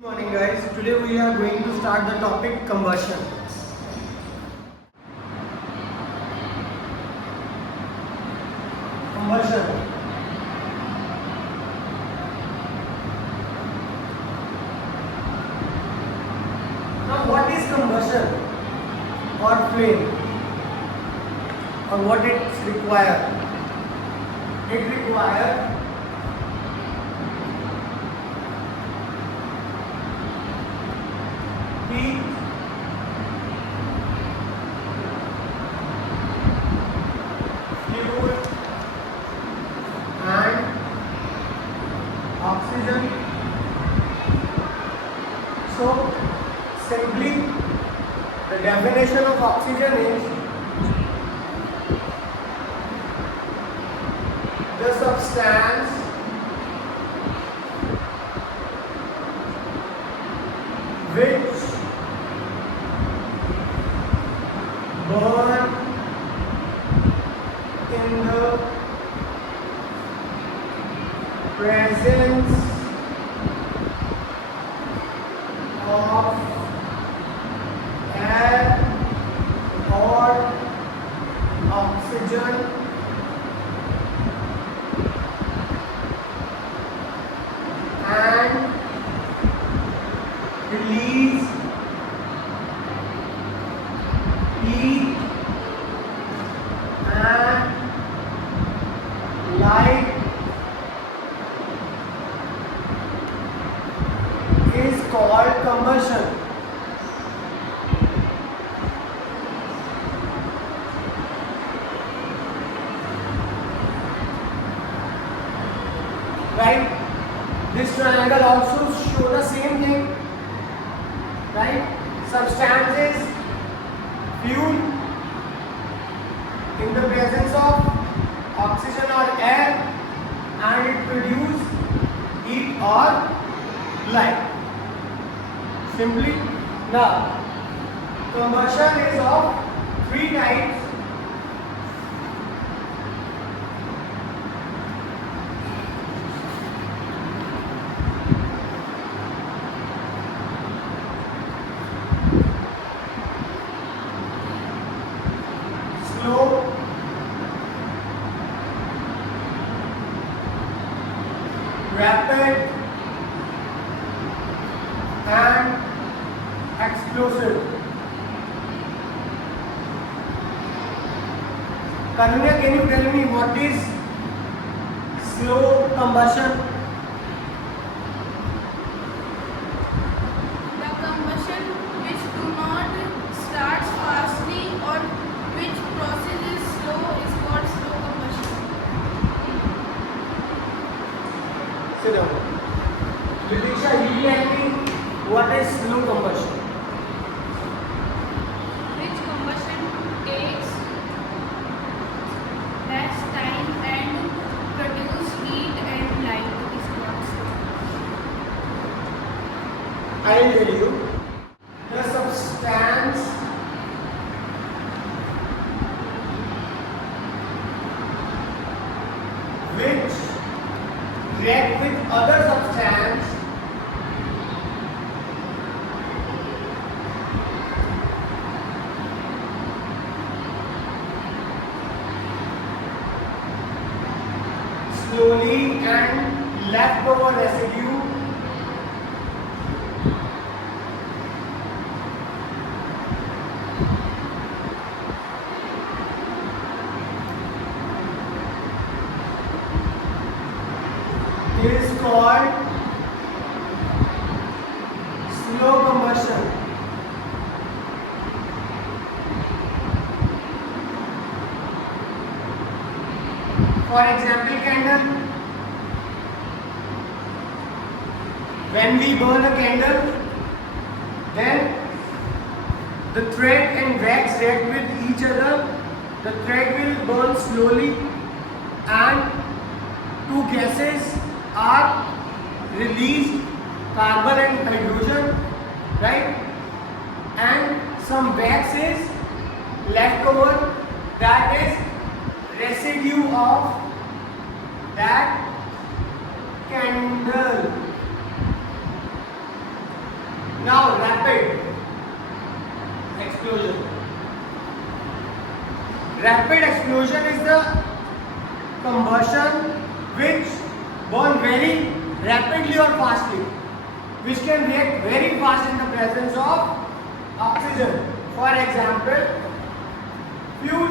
Good morning guys. Today we are going to start the topic combustion. Combustion. Now what is combustion or flame or what it's require? It require heat, fuel and oxygen. So simply the definition of oxygen is the substance which burn in the presence of air or oxygen and release heat and light is called combustion. Right? This triangle also show the same thing. Right? Substances, fuel in the presence of oxygen or air and it produce heat or light. Simply now combustion is of three types. Slow, rapid and explosive. Kanunya, can you tell me what is slow combustion? The combustion which do not start fastly or which process is slow is called slow combustion. Sit down. Litisha, you tell me what is slow combustion? Which combustion takes less time and produce heat and light is called slow. I will tell you. The substance which react with other substance slowly and leftover residue is called slow combustion. For example, candle. When we burn a candle, then the thread and wax react with each other. The thread will burn slowly and two gases are released, carbon and hydrogen, right? And some wax is left over, that is residue of that candle. explosion. Rapid explosion is the combustion which burn very rapidly or fastly, which can react very fast in the presence of oxygen. For example, fuel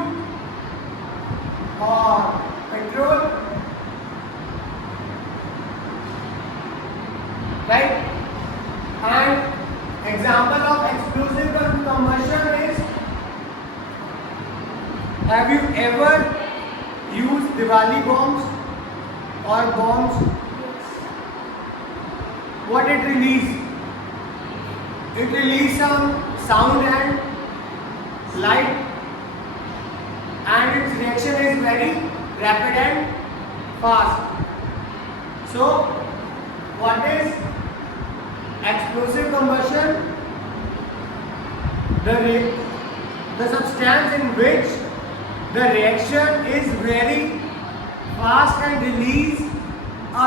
or petrol, right? And example of explosive combustion is, have you ever used Diwali bombs or bombs? What it releases? It releases some sound and light, and its reaction is very rapid and fast. So, what is explosive combustion? The substance in which the reaction is very fast and release a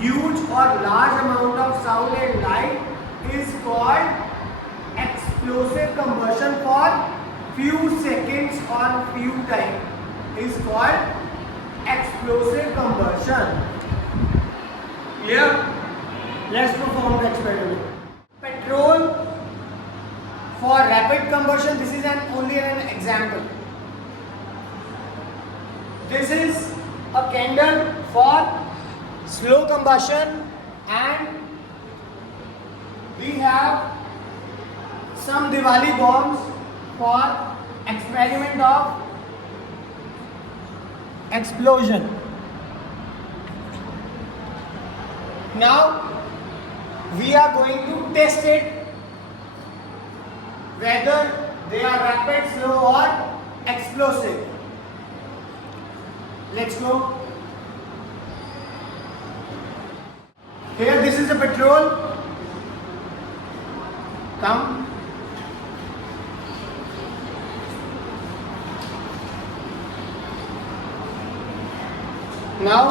huge or large amount of sound and light is called explosive combustion for few seconds or few time is called explosive combustion. Clear? Let's perform the experiment. Petrol for rapid combustion, this is only an example. This is a candle for slow combustion, and we have some Diwali bombs for experiment of explosion. Now we are going to test it whether they are rapid, slow or explosive. Let's go. Here this is a petrol. Come. Now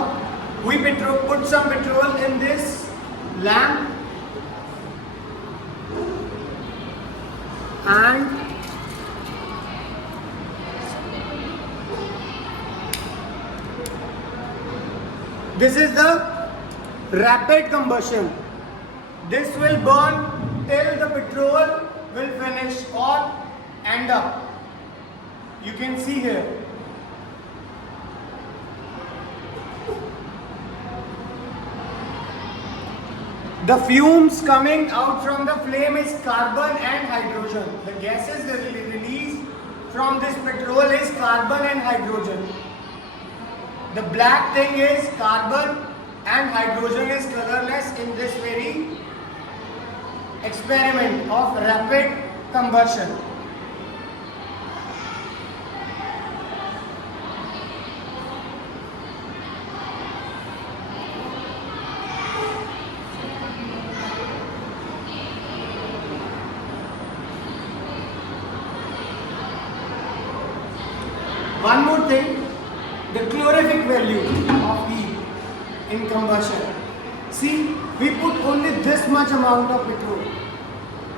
we put some petrol in this lamp and this is the rapid combustion. This will burn till the petrol will finish or end up. You can see here. The fumes coming out from the flame is carbon and hydrogen. The gases that will release from this petrol is carbon and hydrogen. The black thing is carbon and hydrogen is colorless in this very experiment of rapid combustion. One more thing, the calorific value of heat in combustion. See, we put only this much amount of petrol.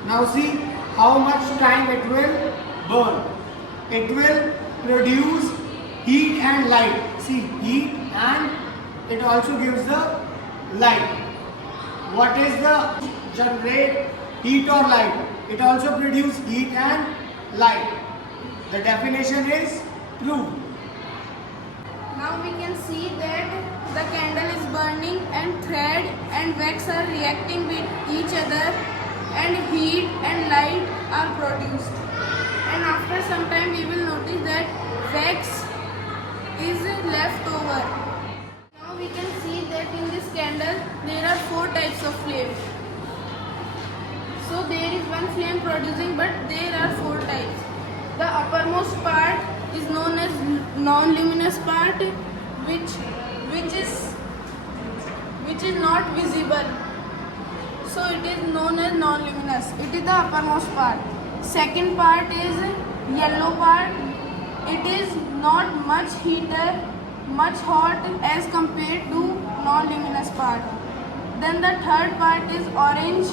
Now see how much time it will burn. It will produce heat and light. See, heat and it also gives the light. What is the generate heat or light? It also produces heat and light. The definition is true. Now we can see that the candle is burning and thread and wax are reacting with each other and heat and light are produced. And after some time we will notice that wax is left over. Now we can see that in this candle there are 4 types of flame. So there is one flame producing, but there are 4 types. The uppermost part is known as non-luminous part, which is not visible. So it is known as non-luminous. It is the uppermost part. Second part is yellow part. It is not much hot as compared to non-luminous part. Then the third part is orange.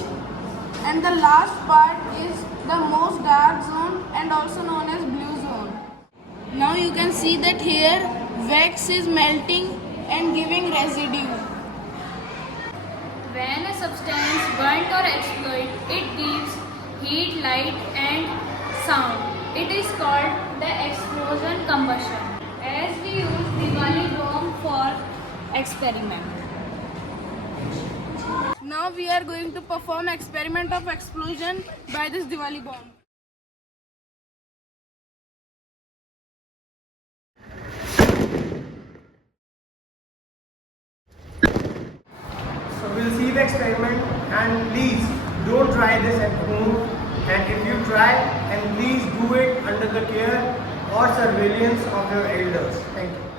And the last part is the most dark zone and also known as blue zone. Now you can see that here wax is melting and giving residue. When a substance burnt or exploded, it gives heat, light and sound. It is called the explosion combustion. As we use Diwali bomb for experiment. Now we are going to perform experiment of explosion by this Diwali bomb. So we'll see the experiment, and please don't try this at home, and if you try, and please do it under the care or surveillance of your elders. Thank you.